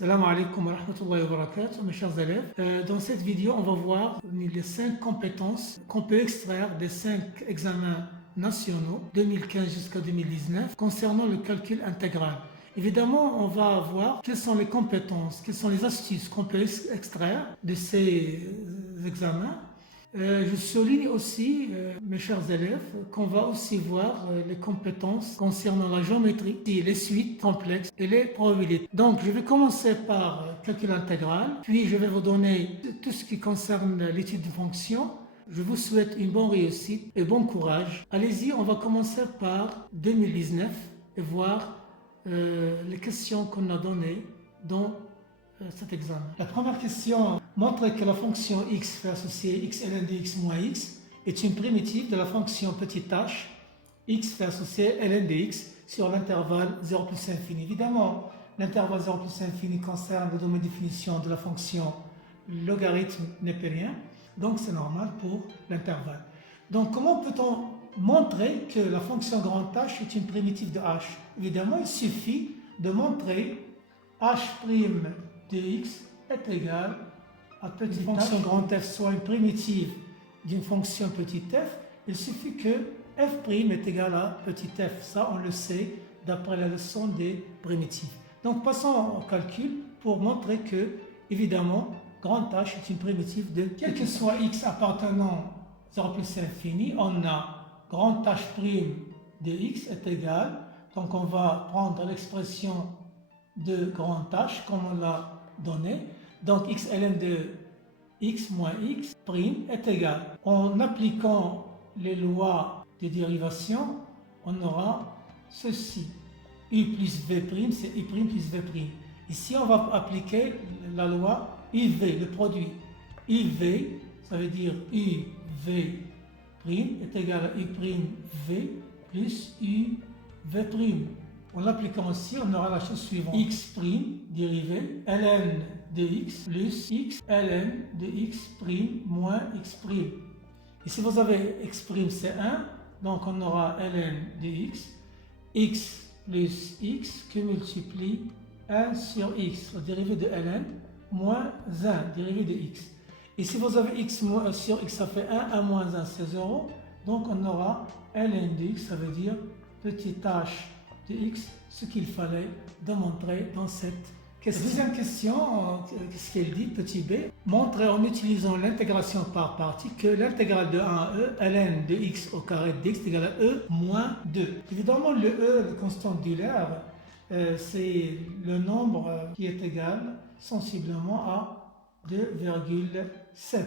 Salam alaikum wa rahmatullahi wa barakatuh, mes chers élèves. Dans cette vidéo, on va voir les 5 compétences qu'on peut extraire des 5 examens nationaux 2015 jusqu'à 2019 concernant le calcul intégral. Évidemment, on va voir quelles sont les compétences, quelles sont les astuces qu'on peut extraire de ces examens. Je souligne aussi, mes chers élèves, qu'on va aussi voir les compétences concernant la géométrie, les suites complexes et les probabilités. Donc, je vais commencer par calcul intégral, puis je vais vous donner tout ce qui concerne l'étude de fonctions. Je vous souhaite une bonne réussite et bon courage. Allez-y, on va commencer par 2019 et voir les questions qu'on a données dans cet examen. La première question montre que la fonction x fait associer x ln de x moins x est une primitive de la fonction petite h x fait associer ln de x sur l'intervalle 0 plus infini. Évidemment, l'intervalle 0 plus infini concerne le domaine de définition de la fonction logarithme népérien, donc c'est normal pour l'intervalle. Donc comment peut-on montrer que la fonction grand H est une primitive de h? Évidemment, il suffit de montrer h' de x est égal à petite fonction grand f soit une primitive d'une fonction petit f, il suffit que f' est égal à petit f. Ça, on le sait d'après la leçon des primitives. Donc, passons au calcul pour montrer que, évidemment, grand H est une primitive de quel que soit x appartenant 0 plus infini, on a grand H' de x est égal. Donc, on va prendre l'expression de grand H comme on l'a donné. Donc, x ln de x moins x' est égal. En appliquant les lois de dérivation, on aura ceci. U plus v', c'est u' plus v'. Ici, on va appliquer la loi UV, le produit. UV, ça veut dire UV' est égal à u'v plus uv'. En l'appliquant aussi, on aura la chose suivante. X' dérivé ln de x plus x ln de x' moins x'. Et si vous avez x' c'est 1, donc on aura ln de x plus x qui multiplie 1 sur x, le dérivé de ln, moins 1, dérivé de x. Et si vous avez x sur x, ça fait 1 moins 1, c'est 0. Donc on aura ln de x, ça veut dire petit h de x, ce qu'il fallait démontrer dans cette question. La deuxième question, qu'est-ce qu'elle dit? Petit b, montrer en utilisant l'intégration par partie que l'intégrale de 1 à e, ln de x au carré de x est égal à e moins 2. Évidemment, le e, le constant d'Euler, c'est le nombre qui est égal sensiblement à 2,7.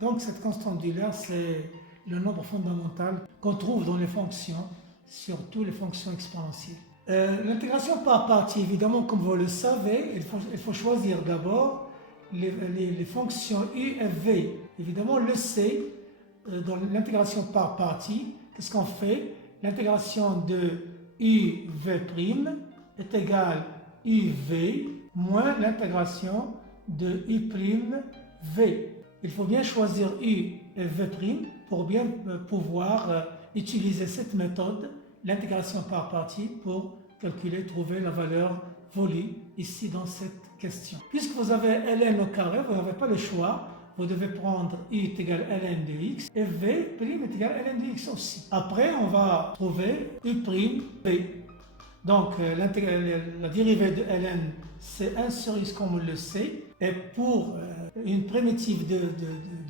Donc cette constante d'Euler, c'est le nombre fondamental qu'on trouve dans les fonctions, surtout les fonctions exponentielles. L'intégration par partie, évidemment, comme vous le savez, il faut choisir d'abord les fonctions u et v. Évidemment, on le sait, dans l'intégration par partie, qu'est-ce qu'on fait? L'intégration de uv' est égale uv moins l'intégration de u'v. Il faut bien choisir u et v' pour bien pouvoir utiliser cette méthode, l'intégration par partie, pour calculer, trouver la valeur voulue ici dans cette question. Puisque vous avez ln au carré, vous n'avez pas le choix, vous devez prendre u est égal à ln de x et v' est égal à ln de x aussi. Après, on va trouver u'v. Donc, la dérivée de ln, c'est 1 sur x comme on le sait. Et pour une primitive de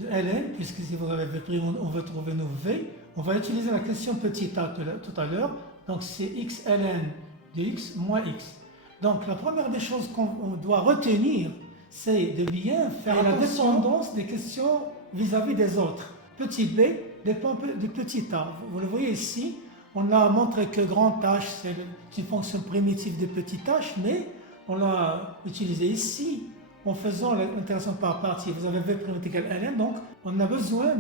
ln, puisque si vous avez v', on veut trouver nos v, on va utiliser la question petit a tout à l'heure. Donc, c'est x ln de x moins x. Donc, la première des choses qu'on doit retenir, c'est de bien faire la dépendance des questions vis-à-vis des autres. Petit b dépend de petit a. Vous le voyez ici. On a montré que grand H, c'est une fonction primitive de petit h, mais on l'a utilisé ici en faisant l'intégration par partie. Vous avez v' est égal à ln, donc on a besoin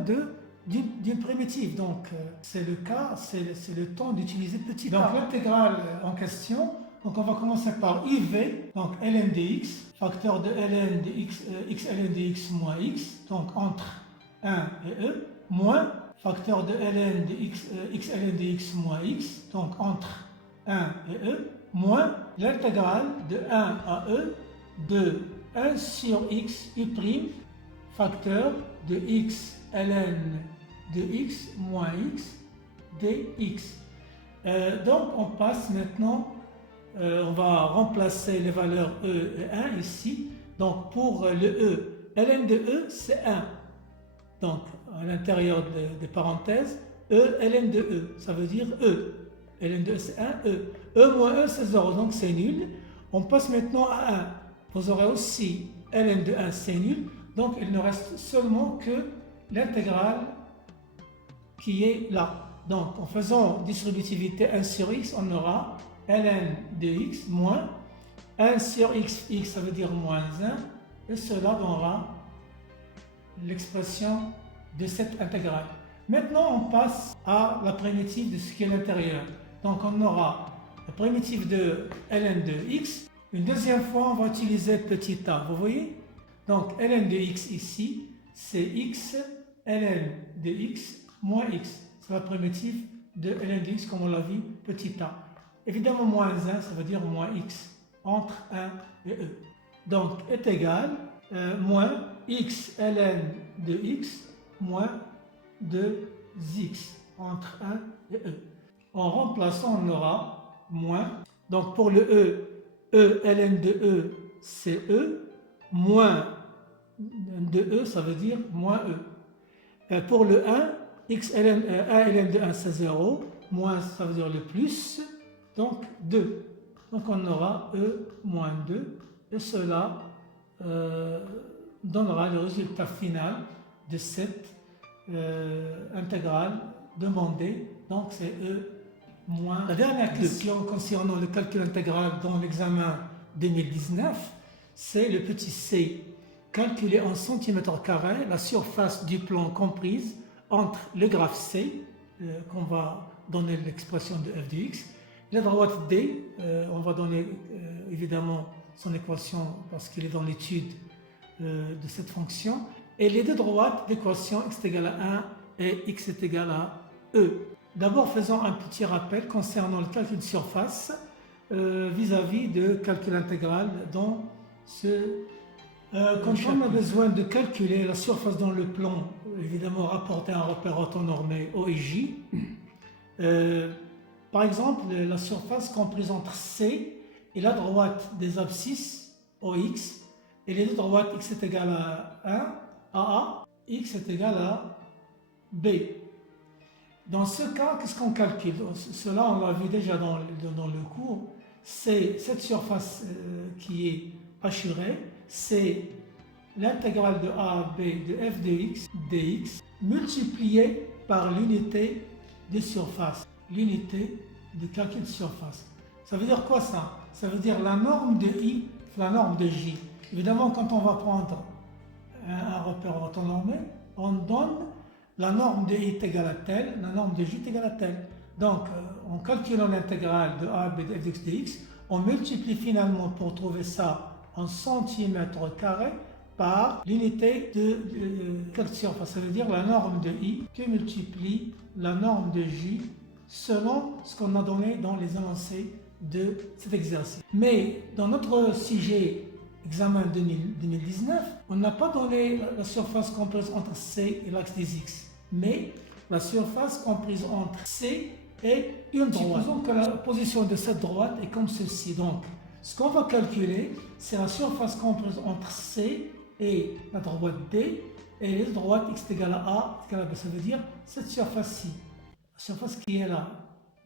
d'une primitive. Donc c'est le cas, c'est le temps d'utiliser petit a. Donc l'intégrale en question, donc on va commencer par uv, donc ln de x, facteur de ln de x, x ln de x moins x, donc entre 1 et e, moins facteur de ln de x ln de x moins x, donc entre 1 et e, moins l'intégrale de 1 à e de 1 sur x u' facteur de x ln de x moins x dx. Donc on passe maintenant, on va remplacer les valeurs e et 1 ici. Donc pour le e, ln de e c'est 1. Donc à l'intérieur des parenthèses, e ln de e, ça veut dire e. ln de e c'est 1, e. e moins e c'est 0, donc c'est nul. On passe maintenant à 1. Vous aurez aussi ln de 1 c'est nul. Donc il ne reste seulement que l'intégrale qui est là. Donc en faisant distributivité 1 sur x, on aura ln de x moins 1 sur x, x ça veut dire moins 1, et cela donnera l'expression de cette intégrale. Maintenant on passe à la primitive de ce qui est l'intérieur. Donc on aura la primitive de ln de x. Une deuxième fois on va utiliser petit a, vous voyez? Donc ln de x ici, c'est x ln de x moins x. C'est la primitive de ln de x comme on l'a vu, petit a. Évidemment, moins 1, ça veut dire moins x entre 1 et e. Donc, est égal moins x ln de x moins 2x entre 1 et e. En remplaçant, on aura moins. Donc, pour le e ln de e, c'est e. Moins de e, ça veut dire moins e. Pour le 1, x ln, 1 ln de 1 c'est 0, moins ça veut dire le plus, donc 2. Donc on aura e moins 2 et cela donnera le résultat final de cette intégrale demandée, donc c'est e moins 2. La dernière question concernant le calcul intégral dans l'examen 2019, c'est le petit c. Calculer en centimètres carrés la surface du plan comprise entre le graphe C, qu'on va donner l'expression de f de x, la droite D, on va donner évidemment son équation parce qu'il est dans l'étude de cette fonction, et les deux droites d'équation x est égal à 1 et x est égal à e. D'abord, faisons un petit rappel concernant le calcul de surface vis-à-vis de calcul intégral dans ce quand on a besoin de calculer la surface dans le plan, évidemment rapporter un repère orthonormé O et J, par exemple, la surface comprise entre C et la droite des abscisses OX, et les deux droites x est égal à 1, AA, x est égal à B. Dans ce cas, qu'est-ce qu'on calcule? Cela, on l'a vu déjà dans le cours, c'est cette surface qui est hachurée, c'est l'intégrale de a à b de f de x dx multipliée par l'unité de surface, l'unité de calcul de surface. Ça veut dire quoi ça? Ça veut dire la norme de i, la norme de j. Évidemment, quand on va prendre un repère orthonormé, on donne la norme de i est égale à telle, la norme de j est égale à telle. Donc, en calculant l'intégrale de a à b de f de x dx, on multiplie finalement pour trouver ça en centimètres carrés par l'unité de calcul de surface. Ça veut dire la norme de i qui multiplie la norme de j selon ce qu'on a donné dans les énoncés de cet exercice. Mais dans notre sujet examen 2019, on n'a pas donné la surface comprise entre C et l'axe des x, mais la surface comprise entre C et une droite. Supposons que la position de cette droite est comme ceci. Donc, ce qu'on va calculer, c'est la surface comprise entre C et la droite D, et les droites x est égal à A, ça veut dire cette surface-ci. La surface qui est là,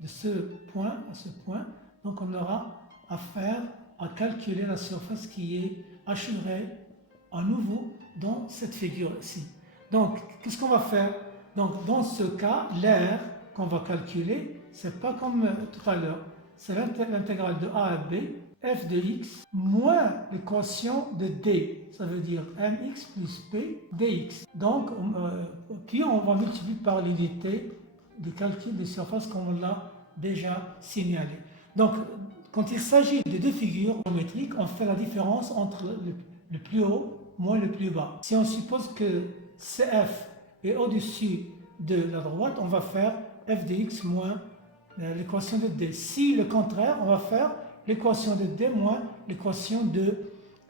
de ce point à ce point, donc on aura affaire à calculer la surface qui est hachurée à nouveau dans cette figure-ci. Donc, qu'est-ce qu'on va faire? Donc, dans ce cas, l'air qu'on va calculer, c'est pas comme tout à l'heure. C'est l'intégrale de a à b, f de x, moins l'équation de d. Ça veut dire mx plus p dx. Donc, puis on va multiplier par l'unité de calcul de surface comme on l'a déjà signalé. Donc, quand il s'agit de deux figures géométriques, on fait la différence entre le plus haut moins le plus bas. Si on suppose que CF est au-dessus de la droite, on va faire f de x moins l'équation de d. Si le contraire, on va faire l'équation de d moins l'équation de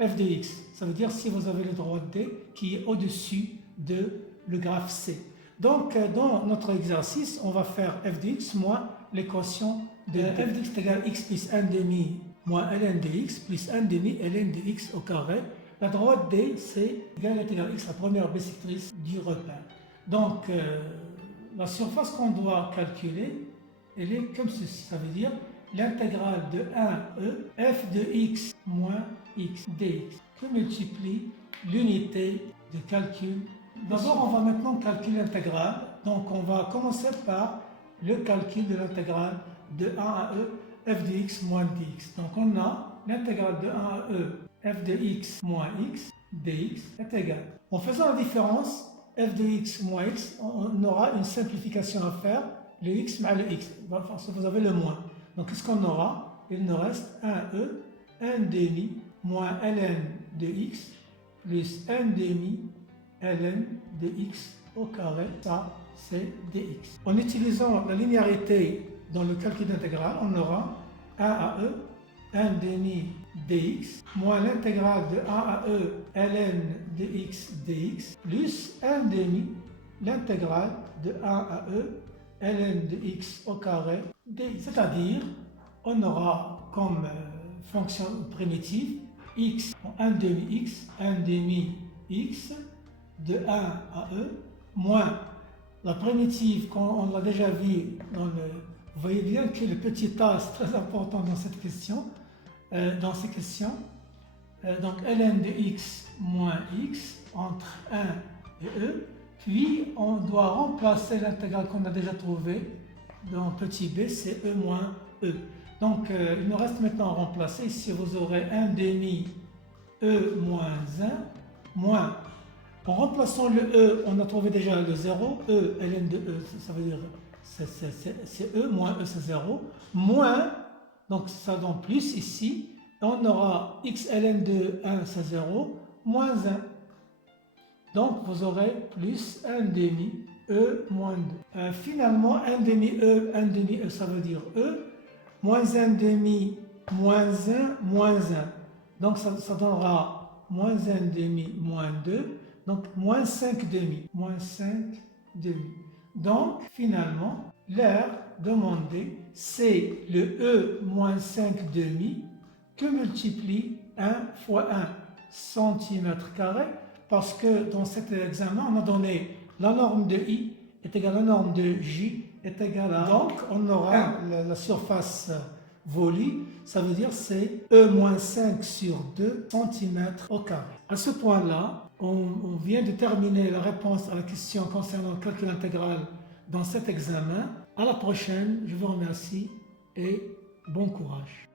f de x. Ça veut dire si vous avez le droit de D qui est au-dessus de le graphe C. Donc, dans notre exercice, on va faire f de x moins l'équation de f de x est égal à x plus 1 demi moins ln de x plus 1 demi ln de x au carré. La droite D, c'est égal à x, la première bisectrice du repère. Donc, la surface qu'on doit calculer, elle est comme ceci. Ça veut dire l'intégrale de 1e f de x moins x dx que multiplie l'unité de calcul. D'abord, on va maintenant calculer l'intégrale. Donc, on va commencer par le calcul de l'intégrale de 1 à e f de x moins dx. Donc, on a l'intégrale de 1 à e f de x moins x dx est égale. En faisant la différence, f de x moins x, on aura une simplification à faire, le x moins le x. Vous avez le moins. Donc, qu'est-ce qu'on aura? Il nous reste 1e, 1 demi moins ln de x plus 1 demi ln de x au carré, ça c'est dx. En utilisant la linéarité dans le calcul d'intégrale, on aura 1 à e, 1 demi dx, moins l'intégrale de 1 à e ln de x dx, plus 1 demi l'intégrale de 1 à e ln de x au carré dx. C'est-à-dire, on aura comme fonction primitive x, 1 demi x, 1 demi x, de 1 à e, moins la primitive, on l'a déjà vu dans le... Vous voyez bien que le petit a est très important dans cette question, dans ces questions. Donc ln de x moins x entre 1 et e, puis on doit remplacer l'intégrale qu'on a déjà trouvée dans petit b, c'est e moins e. Donc il nous reste maintenant à remplacer. Ici vous aurez 1 demi e moins 1 moins, en remplaçant le e, on a trouvé déjà le 0, e, ln de e, ça veut dire c'est e, moins e c'est 0, moins, donc ça donne plus ici, et on aura x ln de 1 c'est 0, moins 1. Donc vous aurez plus 1 demi e moins 2. Finalement, 1 demi e ça veut dire e, moins 1 demi moins 1 moins 1. Donc ça donnera moins 1 demi moins 2. Donc, moins 5 demi. Moins 5 demi. Donc, finalement, l'air demandé, c'est le E moins 5 demi que multiplie 1 fois 1 cm², parce que dans cet examen, on a donné la norme de I est égale à la norme de J est égale à... Donc, on aura la surface volue, ça veut dire c'est E moins 5 sur 2 cm². À ce point-là, on vient de terminer la réponse à la question concernant le calcul intégral dans cet examen. À la prochaine, je vous remercie et bon courage.